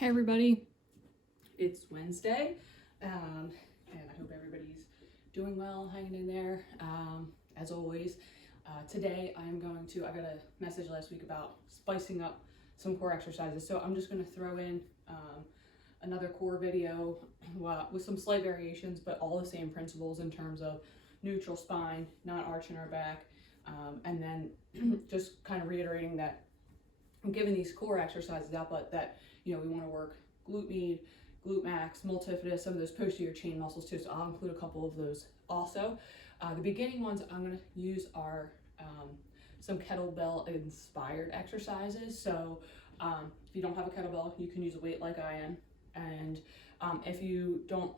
Hey everybody, it's Wednesday, and I hope everybody's doing well, hanging in there. As always, today I got a message last week about spicing up some core exercises, so I'm just going to throw in another core video with some slight variations, but all the same principles in terms of neutral spine, not arching our back, and then just kind of reiterating that I'm giving these core exercises out, but that we want to work glute med, glute max, multifidus, some of those posterior chain muscles too. So I'll include a couple of those also. The beginning ones I'm going to use are some kettlebell inspired exercises. So if you don't have a kettlebell, you can use a weight like I am. And if you don't,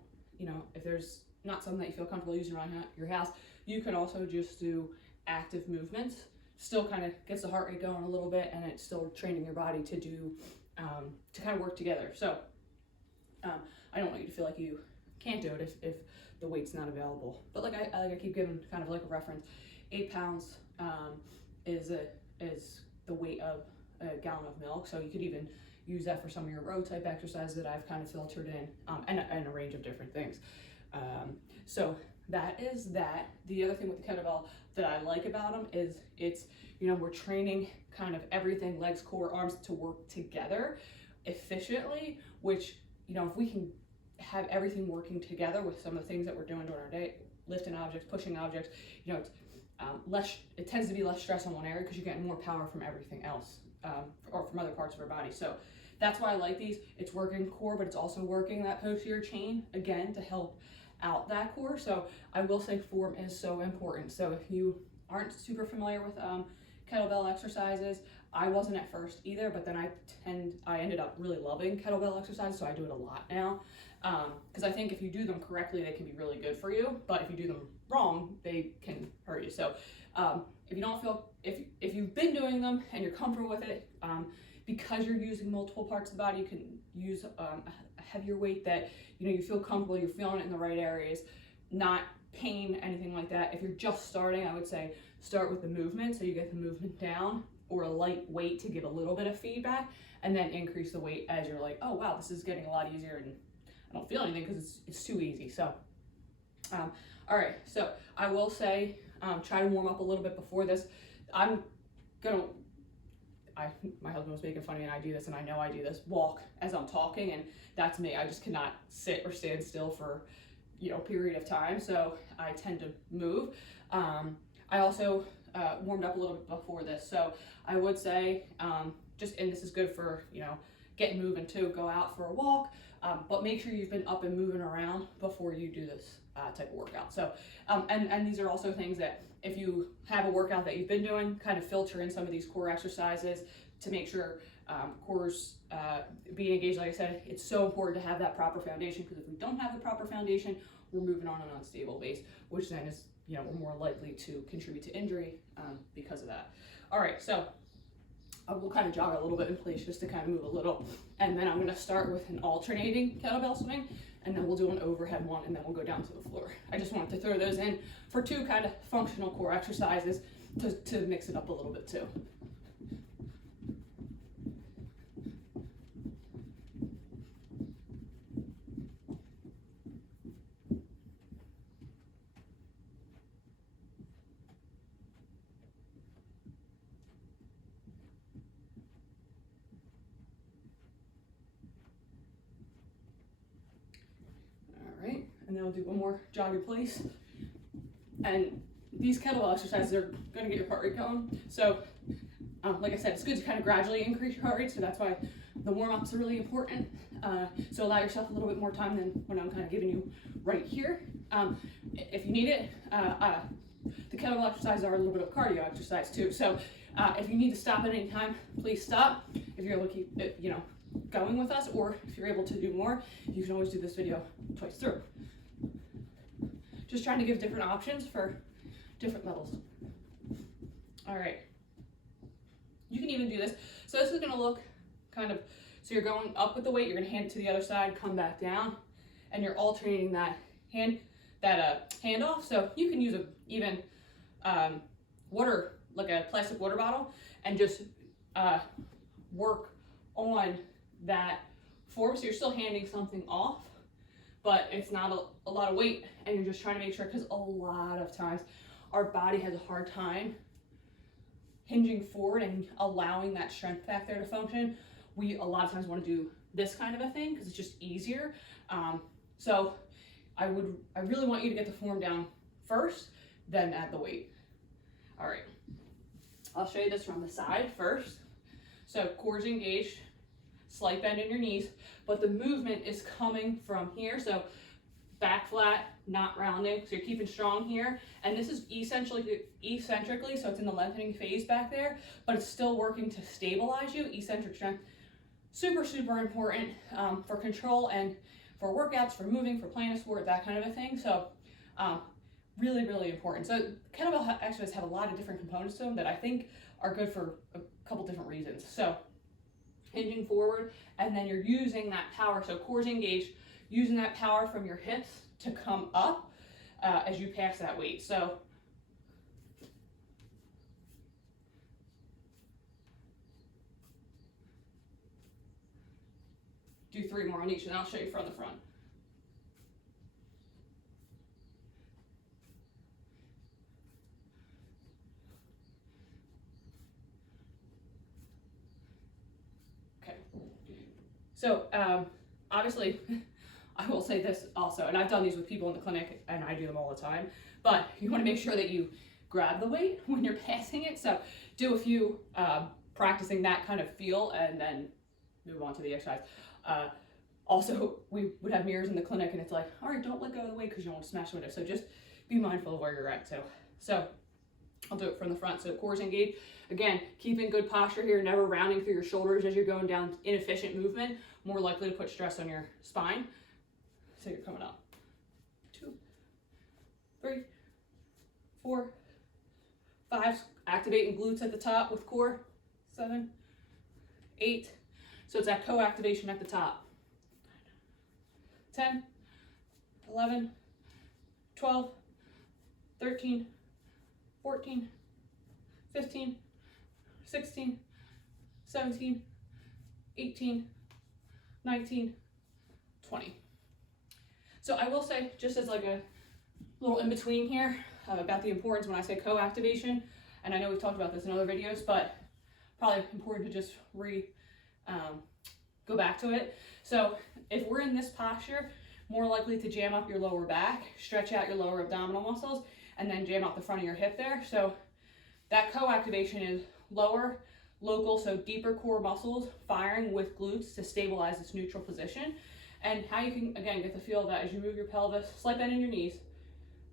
if there's not something that you feel comfortable using around your house, you can also just do active movements. Still kind of gets the heart rate going a little bit, and it's still training your body to do to kind of work together. So I don't want you to feel like you can't do it if the weight's not available. But like I keep giving kind of like a reference, 8 pounds is the weight of a gallon of milk. So you could even use that for some of your row type exercises that I've kind of filtered in, and a range of different things. So that is that. The other thing with the kettlebell that I like about them is it's, we're training kind of everything, legs, core, arms, to work together efficiently, which, if we can have everything working together with some of the things that we're doing during our day, lifting objects, pushing objects, it's it tends to be less stress on one area because you're getting more power from everything else, or from other parts of our body. So that's why I like these. It's working core, but it's also working that posterior chain, again, to help out that core. So I will say form is so important. So if you aren't super familiar with kettlebell exercises, I wasn't at first either, but then I ended up really loving kettlebell exercises, so I do it a lot now. Because I think if you do them correctly, they can be really good for you, but if you do them wrong, they can hurt you. So if you don't feel, if you've been doing them and you're comfortable with it, because you're using multiple parts of the body, you can use a heavier weight that you feel comfortable, you're feeling it in the right areas, not pain, anything like that. If you're just starting, I would say start with the movement, so you get the movement down, or a light weight to give a little bit of feedback, and then increase the weight as you're like, oh wow, this is getting a lot easier and I don't feel anything because it's too easy. So all right, so I will say try to warm up a little bit before this. My husband was making fun of me, and I do this, and I know I do this, walk as I'm talking, and that's me. I just cannot sit or stand still for a period of time, so I tend to move. I also warmed up a little bit before this, so I would say and this is good for getting moving too, go out for a walk, but make sure you've been up and moving around before you do this type of workout. So and these are also things that if you have a workout that you've been doing, kind of filter in some of these core exercises to make sure core's being engaged. Like I said, it's so important to have that proper foundation, because if we don't have the proper foundation, we're moving on an unstable base, which then is we're more likely to contribute to injury because of that. All right, so I will kind of jog a little bit in place just to kind of move a little, and then I'm going to start with an alternating kettlebell swing, and then we'll do an overhead one, and then we'll go down to the floor. I just wanted to throw those in for two kind of functional core exercises to mix it up a little bit too. And then we'll do one more jog in place. And these kettlebell exercises are going to get your heart rate going. So like I said, it's good to kind of gradually increase your heart rate, so that's why the warm-ups are really important. So allow yourself a little bit more time than what I'm kind of giving you right here. If you need it, the kettlebell exercises are a little bit of cardio exercise too. So if you need to stop at any time, please stop. If you're able to keep going with us, or if you're able to do more, you can always do this video twice through. Just trying to give different options for different levels. All right, you can even do this. So this is going to look kind of, so you're going up with the weight, you're going to hand it to the other side, come back down, and you're alternating that hand off. So you can use even water, like a plastic water bottle, and just work on that form, so you're still handing something off, but it's not a lot of weight, and you're just trying to make sure, because a lot of times our body has a hard time hinging forward and allowing that strength back there to function. We a lot of times want to do this kind of a thing because it's just easier. So I really want you to get the form down first, then add the weight. All right, I'll show you this from the side first. So core's engaged, slight bend in your knees, but the movement is coming from here. So back flat, not rounding. So you're keeping strong here. And this is eccentrically, so it's in the lengthening phase back there, but it's still working to stabilize you. Eccentric strength, super, super important for control and for workouts, for moving, for playing a sport, that kind of a thing. So really, really important. So kettlebell exercises have a lot of different components to them that I think are good for a couple different reasons. So hinging forward, and then you're using that power. So core's engaged, using that power from your hips to come up as you pass that weight. So do 3 more on each, and I'll show you from the front. Okay. So obviously, I will say this also, and I've done these with people in the clinic, and I do them all the time, but you want to make sure that you grab the weight when you're passing it. So do a few practicing that kind of feel, and then move on to the exercise. Also, we would have mirrors in the clinic, and it's like, all right, don't let go of the weight because you don't want to smash the window. So just be mindful of where you're at. So I'll do it from the front. So core's engaged. Again, keeping good posture here, never rounding through your shoulders as you're going down. Inefficient movement, more likely to put stress on your spine. So you're coming up. 2, 3, 4, 5. Activating glutes at the top with core. 7, 8. So it's that co-activation at the top. 10, 11, 12, 13, 14, 15, 16, 17, 18, 19, 20. So I will say, just as like a little in between here, about the importance when I say co-activation, and I know we've talked about this in other videos, but probably important to just go back to it. So if we're in this posture, more likely to jam up your lower back, stretch out your lower abdominal muscles, and then jam out the front of your hip there. So that co-activation is lower, local, so deeper core muscles firing with glutes to stabilize this neutral position. And how you can, again, get the feel of that as you move your pelvis, slight bend in your knees,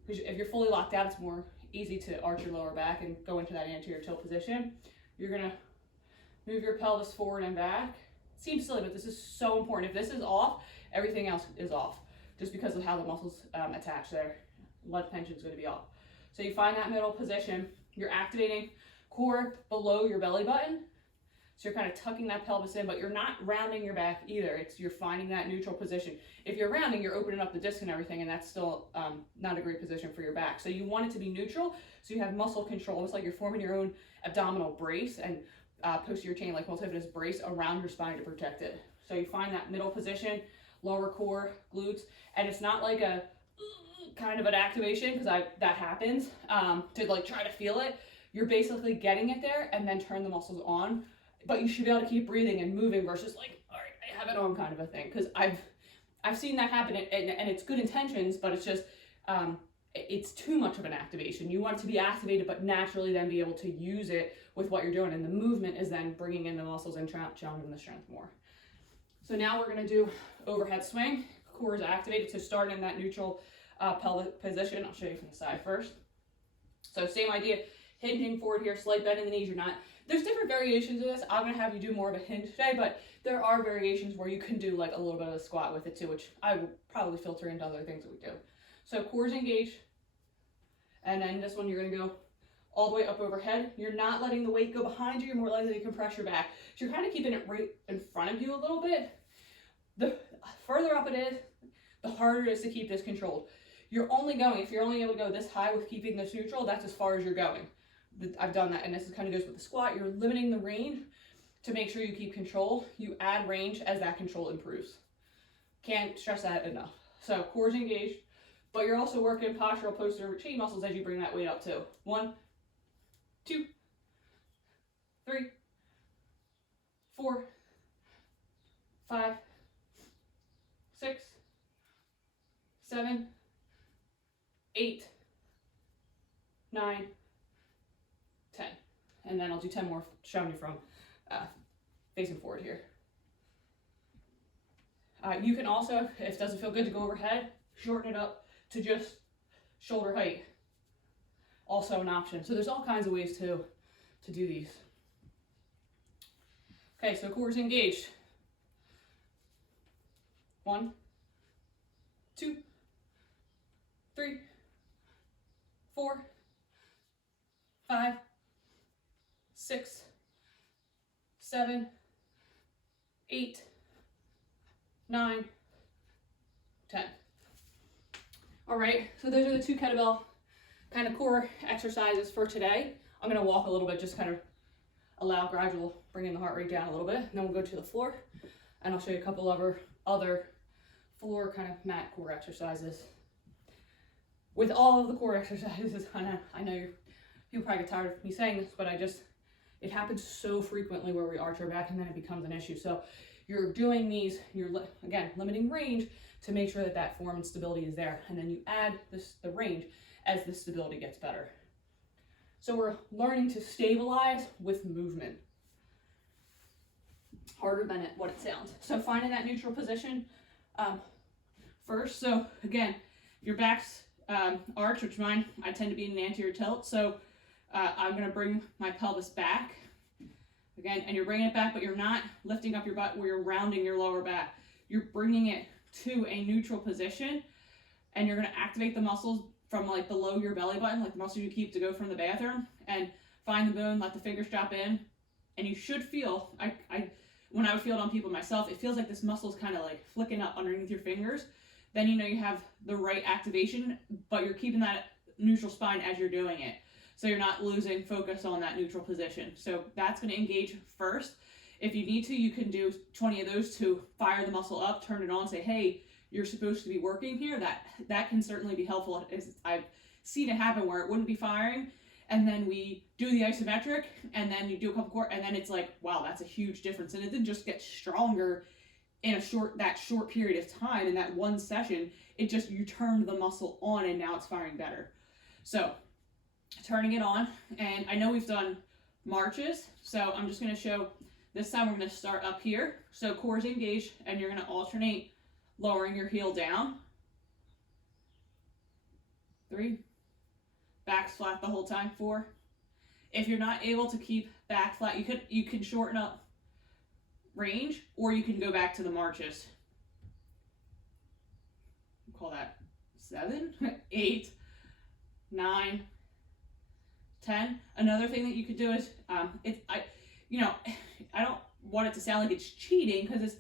because if you're fully locked out, it's more easy to arch your lower back and go into that anterior tilt position. You're gonna move your pelvis forward and back. Seems silly, but this is so important. If this is off, everything else is off, just because of how the muscles attach there. Leg tension is going to be off. So you find that middle position. You're activating core below your belly button. So you're kind of tucking that pelvis in, but you're not rounding your back either. You're finding that neutral position. If you're rounding, you're opening up the disc and everything, and that's still not a great position for your back. So you want it to be neutral, so you have muscle control. It's like you're forming your own abdominal brace and posterior chain, like multifidus brace around your spine to protect it. So you find that middle position, lower core, glutes, and it's not like a kind of an activation, because that happens, to like try to feel it. You're basically getting it there and then turn the muscles on, but you should be able to keep breathing and moving versus like, all right, I have it on kind of a thing. Because I've seen that happen, and it's good intentions, but it's just it's too much of an activation. You want it to be activated, but naturally then be able to use it with what you're doing, and the movement is then bringing in the muscles and challenging the strength more. So now we're going to do overhead swing. Core is activated, so start in that neutral pelvic position. I'll show you from the side first. So same idea, hinging forward here, slight bend in the knees. There's different variations of this. I'm going to have you do more of a hinge today, but there are variations where you can do like a little bit of a squat with it too, which I will probably filter into other things that we do. So core's engaged, and then this one you're going to go all the way up overhead. You're not letting the weight go behind you. You're more likely to compress your back. So you're kind of keeping it right in front of you a little bit. The further up it is, the harder it is to keep this controlled. You're only going, if you're only able to go this high with keeping this neutral, that's as far as you're going. I've done that, and this kind of goes with the squat. You're limiting the range to make sure you keep control, you add range as that control improves. Can't stress that enough. So core is engaged, but you're also working postural posterior chain muscles as you bring that weight up too. 1, 2, 3, 4, 5, 6, 7, 8, 9, 10. And then I'll do 10 more showing you from facing forward here. You can also, if it doesn't feel good to go overhead, shorten it up to just shoulder height. Also an option. So there's all kinds of ways to do these. Okay, so core is engaged. 1, 2, 3, 4, 5, 6, 7, 8, 9, 10. All right, so those are the 2 kettlebell kind of core exercises for today. I'm gonna walk a little bit, just kind of allow gradual, bringing the heart rate down a little bit. And then we'll go to the floor and I'll show you a couple of other floor kind of mat core exercises. With all of the core exercises, I know you'll probably get tired of me saying this, but it happens so frequently where we arch our back and then it becomes an issue. So you're doing these, you're again limiting range to make sure that that form and stability is there, and then you add the range as the stability gets better. So we're learning to stabilize with movement. Harder than what it sounds. So finding that neutral position first. So again, your back's arch, which mine, I tend to be in an anterior tilt. So I'm going to bring my pelvis back. Again, and you're bringing it back, but you're not lifting up your butt where you're rounding your lower back. You're bringing it to a neutral position, and you're going to activate the muscles from like below your belly button, like the muscles you keep to go from the bathroom, and find the bone, let the fingers drop in, and you should feel, when I would feel it on people myself, it feels like this muscle's kind of like flicking up underneath your fingers. Then you know you have the right activation, but you're keeping that neutral spine as you're doing it. So you're not losing focus on that neutral position. So that's going to engage first. If you need to, you can do 20 of those to fire the muscle up, turn it on, say, hey, you're supposed to be working here. That can certainly be helpful. I've seen it happen where it wouldn't be firing, and then we do the isometric, and then you do a couple core, and then it's like, wow, that's a huge difference. And it didn't just get stronger in that short period of time, in that one session. It just, you turned the muscle on, and now it's firing better. So turning it on, and I know we've done marches, so I'm just going to show, this time we're going to start up here. So core is engaged, and you're going to alternate lowering your heel down. 3, back's flat the whole time. 4. If you're not able to keep back flat, you can shorten up range, or you can go back to the marches. We'll call that 7, 8, 9, 10. Another thing that you could do is, I don't want it to sound like it's cheating, because it's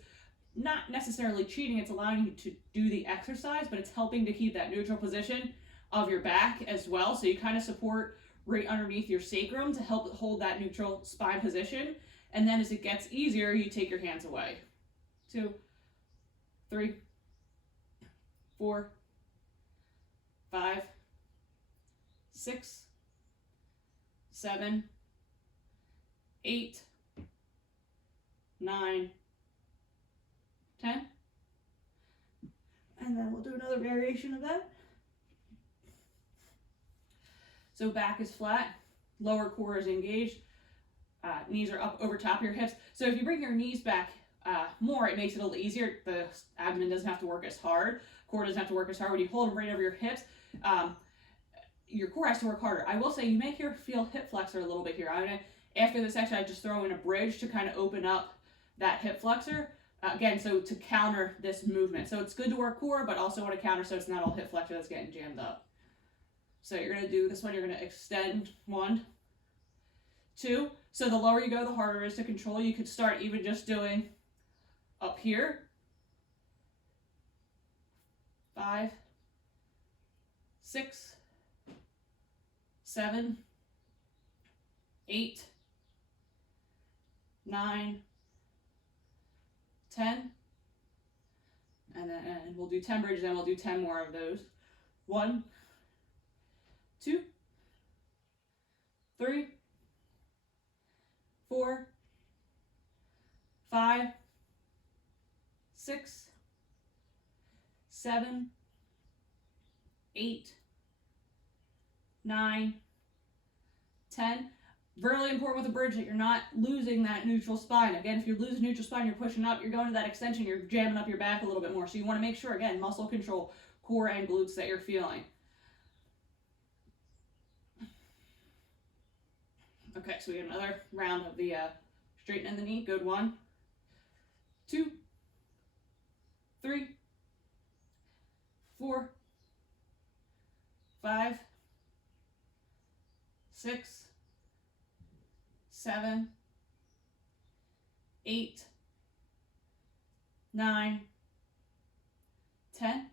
not necessarily cheating. It's allowing you to do the exercise, but it's helping to keep that neutral position of your back as well. So you kind of support right underneath your sacrum to help hold that neutral spine position. And then as it gets easier, you take your hands away. 2, 3, 4, 5, 6, 7, 8, 9, 10. And then we'll do another variation of that. So back is flat, lower core is engaged, knees are up over top of your hips. So if you bring your knees back more, it makes it a little easier. The abdomen doesn't have to work as hard, core doesn't have to work as hard. When you hold them right over your hips, your core has to work harder. I will say you may feel hip flexor a little bit here. After this section, I just throw in a bridge to kind of open up that hip flexor. Again, so to counter this movement. So it's good to work core, but also want to counter so it's not all hip flexor that's getting jammed up. So you're going to do this one, you're going to extend 1, 2. So the lower you go, the harder it is to control. You could start even just doing up here. 5, 6, 7, 8, 9, 10. And we'll do 10 bridges, and we'll do 10 more of those. 1, 2, 3, 4, 5, 6, 7, 8, 9, 10. Really important with a bridge that you're not losing that neutral spine. Again, if you lose neutral spine, you're pushing up, you're going to that extension, you're jamming up your back a little bit more. So you want to make sure, again, muscle control, core and glutes that you're feeling. Okay, so we have another round of the straightening the knee. Good. 1, 2, 3, 4, 5, 6, 7, 8, 9, 10.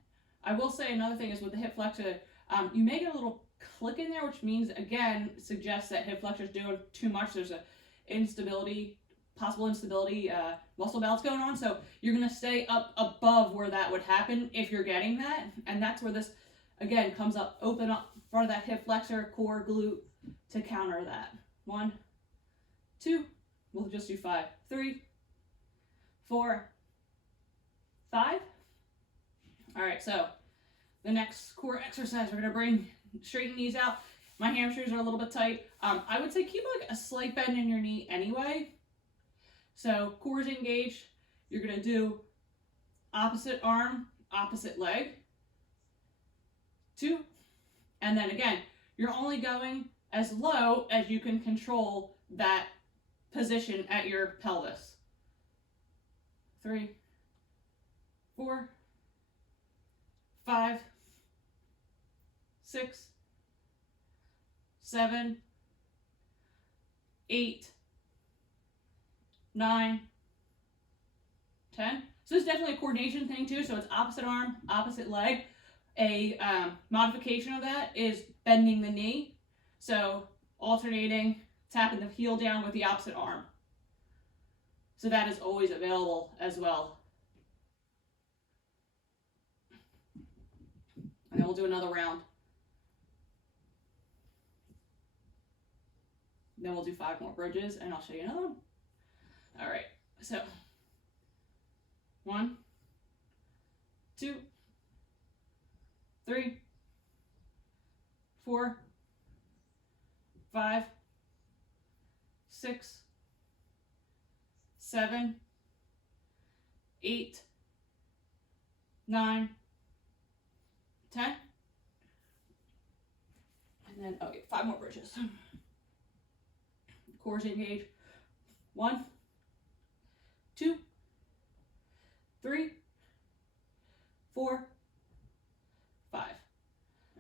I will say another thing is with the hip flexor, you may get a little click in there, which means, again, suggests that hip flexor is doing too much. There's a possible instability, muscle balance going on. So you're going to stay up above where that would happen if you're getting that. And that's where this, again, comes up, open up front of that hip flexor, core, glute to counter that. 1, 2, we'll just do 5, 3, 4, 5. All right, so the next core exercise, we're going to straighten knees out. My hamstrings are a little bit tight. I would say keep like a slight bend in your knee anyway. So core's engaged. You're going to do opposite arm, opposite leg. 2. And then again, you're only going as low as you can control that position at your pelvis. 3, 4, 5, 6, 7, 8, 9, 10. So it's definitely a coordination thing too. So it's opposite arm, opposite leg. A modification of that is bending the knee. So alternating, tapping the heel down with the opposite arm. So that is always available as well. And then we'll do another round. Then we'll do 5 more bridges, and I'll show you another one. All right, so 1, 2, 3, 4, 5, 6, 7, 8, 9, 10. And then, okay, 5 more bridges. Core's engaged. 1, 2, 3, 4, 5.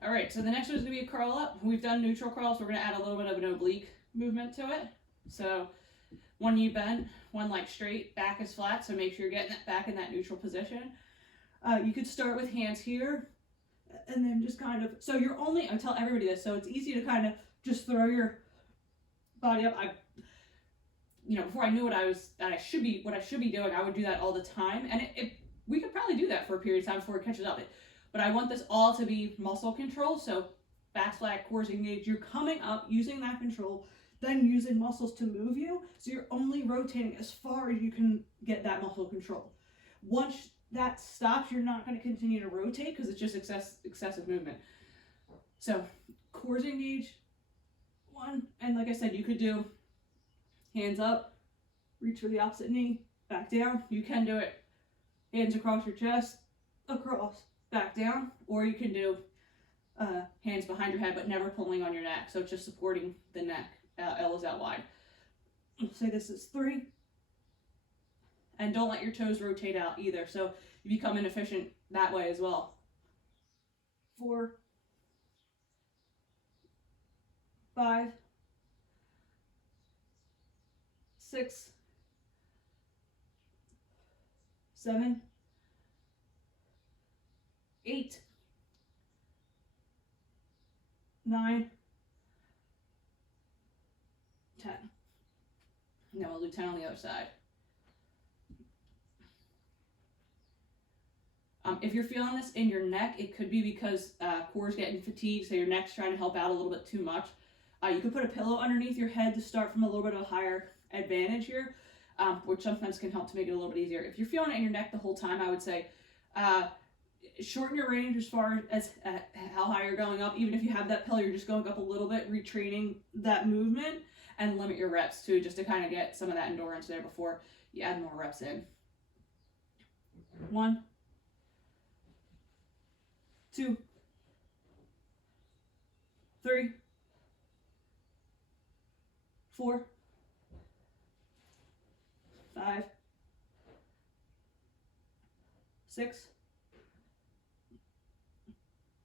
All right, so the next one is going to be a curl up. We've done neutral curls. We're going to add a little bit of an oblique movement to it. So 1 knee bent, 1 leg straight, back is flat. So make sure you're getting that back in that neutral position. You could start with hands here and then just kind of, so you're only, I tell everybody this, so it's easy to kind of just throw your body up. Before I knew what I should be doing, I would do that all the time. And we could probably do that for a period of time before it catches up. But I want this all to be muscle control. So back flat, core's engaged. You're coming up using that control, then using muscles to move you. So you're only rotating as far as you can get that muscle control. Once that stops, you're not going to continue to rotate because it's just excessive movement. So core's engaged. 1, and like I said, you could do hands up, reach for the opposite knee, back down. You can do it hands across your chest, across, back down, or you can do hands behind your head but never pulling on your neck. So it's just supporting the neck, elbows out wide. Say this is 3. And don't let your toes rotate out either. So you become inefficient that way as well. 4, 5, 6, 7, 8, 9, 10. And then we'll do 10 on the other side. If you're feeling this in your neck, it could be because core is getting fatigued, so your neck's trying to help out a little bit too much. You could put a pillow underneath your head to start from a little bit of a higher advantage here, which sometimes can help to make it a little bit easier. If you're feeling it in your neck the whole time, I would say shorten your range as far as how high you're going up. Even if you have that pillow, you're just going up a little bit, retraining that movement, and limit your reps too, just to kind of get some of that endurance there before you add more reps in. 1, 2, 3, 4, 5, 6,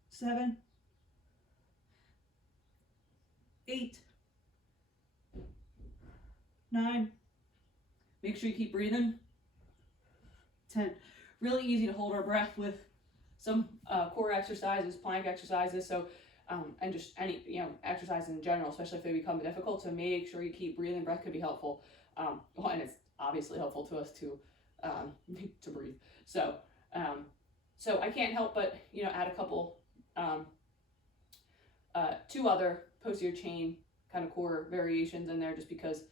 7, 8, 9. Make sure you keep breathing. 10. Really easy to hold our breath with some core exercises, plank exercises. So, and just any exercises in general, especially if they become difficult. So make sure you keep breathing. Breath could be helpful. Well, and it's obviously helpful to us to breathe. So, so I can't help but add a couple, 2 other posterior chain kind of core variations in there, just because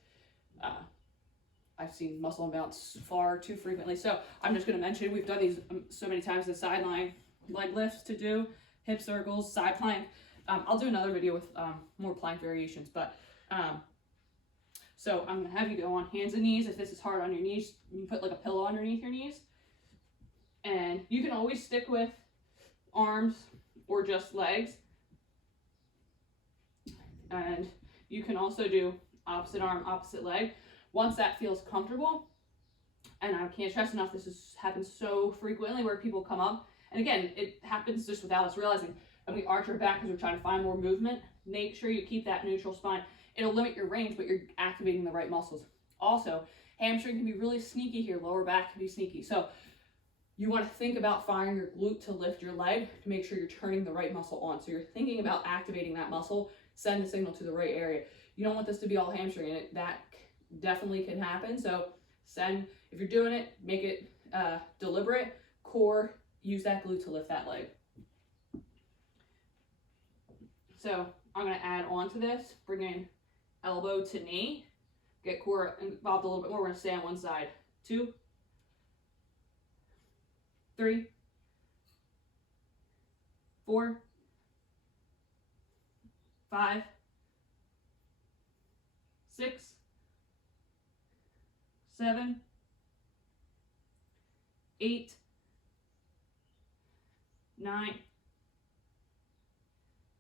I've seen muscle imbalance far too frequently. So I'm just going to mention, we've done these so many times, the sideline leg lifts to do, hip circles, side plank. I'll do another video with more plank variations, but so I'm going to have you go on hands and knees. If this is hard on your knees, you can put like a pillow underneath your knees. And you can always stick with arms or just legs. And you can also do opposite arm, opposite leg. Once that feels comfortable, and I can't stress enough, this happens so frequently where people come up, and again, it happens just without us realizing, and we arch our back because we're trying to find more movement. Make sure you keep that neutral spine. It'll limit your range, but you're activating the right muscles. Also, hamstring can be really sneaky here. Lower back can be sneaky. So you want to think about firing your glute to lift your leg to make sure you're turning the right muscle on. So you're thinking about activating that muscle, send the signal to the right area. You don't want this to be all hamstring, and that definitely can happen. So if you're doing it, make it deliberate. Core, use that glute to lift that leg. So I'm going to add on to this, bring in elbow to knee, get core involved a little bit more. We're going to stay on one side. 2, 3, 4, 5, 6, 7, 8, 9,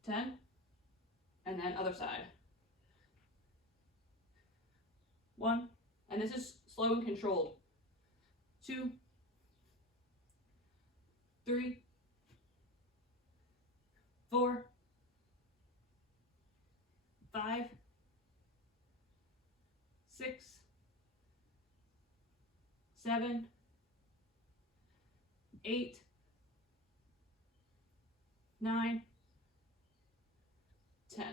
10, and then other side. 1, and this is slow and controlled. 2, 3, 4, 5, 6, 7, 8, 9, 10.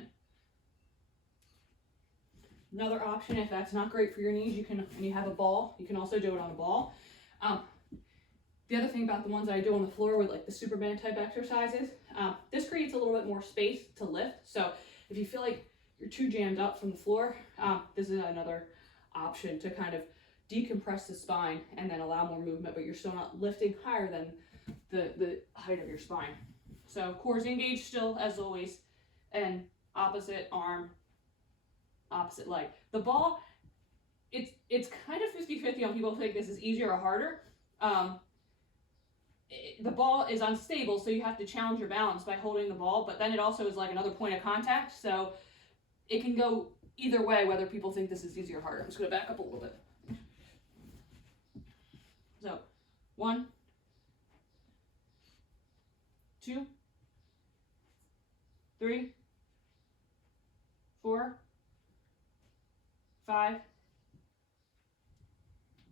Another option, if that's not great for your knees, and you have a ball, you can also do it on a ball. The other thing about the ones that I do on the floor with like the Superman type exercises, this creates a little bit more space to lift. So if you feel like you're too jammed up from the floor, this is another option to kind of decompress the spine and then allow more movement, but you're still not lifting higher than the height of your spine. So core is engaged still as always, and opposite arm, opposite leg. The ball, it's kind of 50-50 on people who think this is easier or harder. The ball is unstable, so you have to challenge your balance by holding the ball, but then it also is like another point of contact, so it can go either way, whether people think this is easier or harder. I'm just going to back up a little bit. So 1, 2, 3, 4, 5,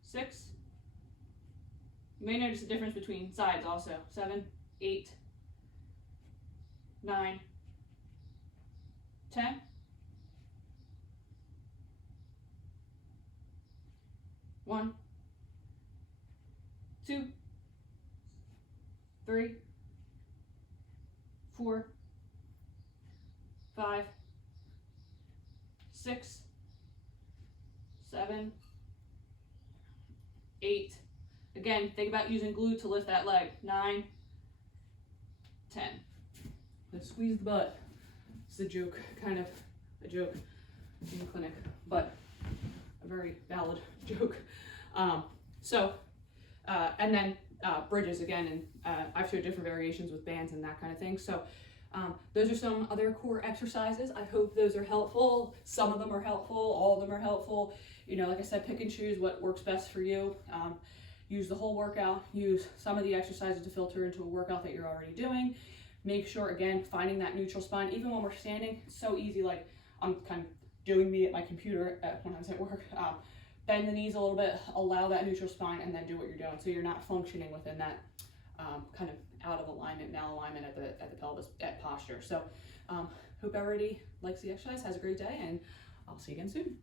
6. You may notice a difference between sides also. 7, 8, 9, 10, 1, 2, 3, 4, 5, 6, 7, 8. Again, think about using glute to lift that leg. 9, 10. Let's squeeze the butt. It's a joke, kind of a joke in the clinic, but a very valid joke. And then bridges again, and I've showed different variations with bands and that kind of thing. So those are some other core exercises. I hope those are helpful. Some of them are helpful, all of them are helpful. You know, like I said, pick and choose what works best for you. Use the whole workout, use some of the exercises to filter into a workout that you're already doing. Make sure, again, finding that neutral spine, even when we're standing, it's so easy, like I'm kind of doing me at my computer when I'm at work. Bend the knees a little bit, allow that neutral spine, and then do what you're doing. So you're not functioning within that kind of out of alignment, malalignment at the pelvis, at posture. So hope everybody likes the exercise, has a great day, and I'll see you again soon.